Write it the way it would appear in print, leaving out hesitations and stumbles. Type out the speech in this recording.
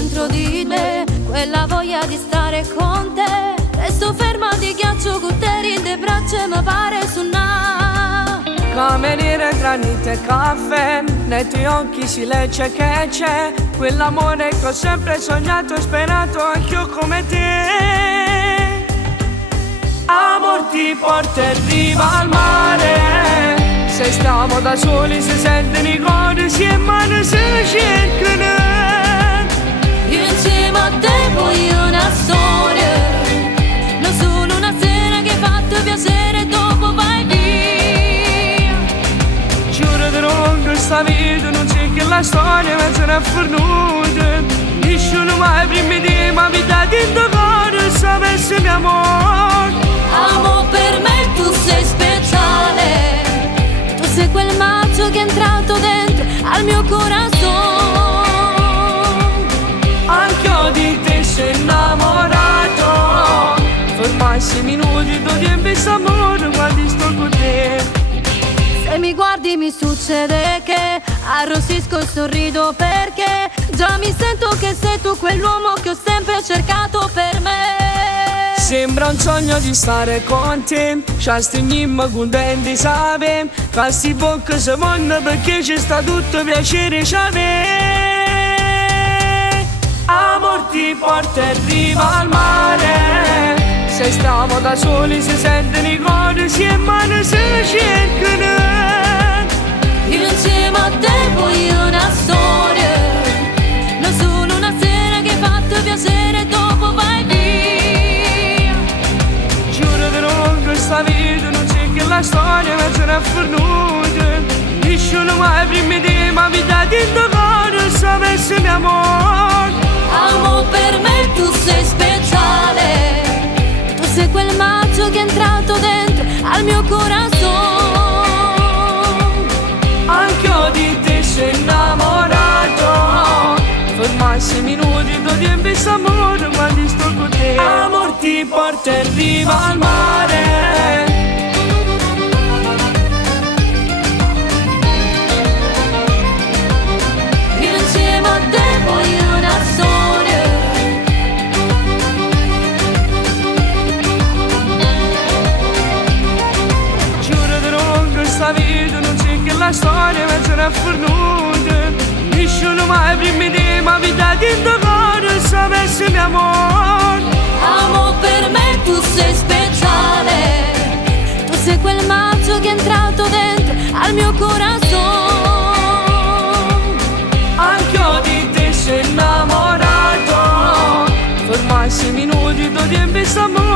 dentro di me, quella voglia di stare con te. Resto ferma di ghiaccio con te in le braccia e mi pare suona. Cameriere, granito e caffè, nei tuoi occhi si legge che c'è quell'amore che ho sempre sognato e sperato anch'io come te. Amor ti porta in riva al mare, se stiamo da soli si sentono i cori, si e mani si cercano. Io insieme a te voglio una storia, non solo una sera che hai fatto piacere e dopo vai via. Giuro di non questa vita non c'è che la storia ma ce n'è fornuta. Nessuno mai prima di te ma vita dentro cuore sapesse mio amore. Amo, per me tu sei speciale, tu sei quel maggio che è entrato dentro al mio corazon. Anch'io di te sei innamorato, ormai 6 minuti tu tempo e amore quando sto con te. Se mi guardi mi succede che arrossisco e sorrido perché già mi sento che sei tu quell'uomo che ho sempre cercato per me. Sembra un sogno di stare con te, ci stringiamo contenti, sape, che sti bocche si vanno perché ci sta tutto piacere c'ave. Amor ti porta in riva al mare, se stiamo da soli si sentono i cori, si e mani si cercano. Io insieme a te voglio una storia, non solo una sera che hai fatto piacere e dopo vai via. Questa vita non c'è che la storia ma ce n'è fornuta. Nessuno mai prima di te ma vita dentro cuore sapesse mio amore. Amo, per me tu sei speciale, tu sei quel maggio che è entrato dentro al mio corazon. Anch'io di te sei innamorato, ormai 6 minuti tu tempo e amore quando sto con te. Amor ti porta in riva al mare, io insieme a te voglio una storia. giuro di non questa vita non c'è che la storia ma ce n'è fornuta. Nessuno mai prima di te ma vita dentro cuore sapesse mio amore. Amo, per me tu sei speciale, tu sei quel maggio che è entrato dentro al mio corazon. Anch'io di te sei innamorato, ormai 6 minuti tu tempo e amore.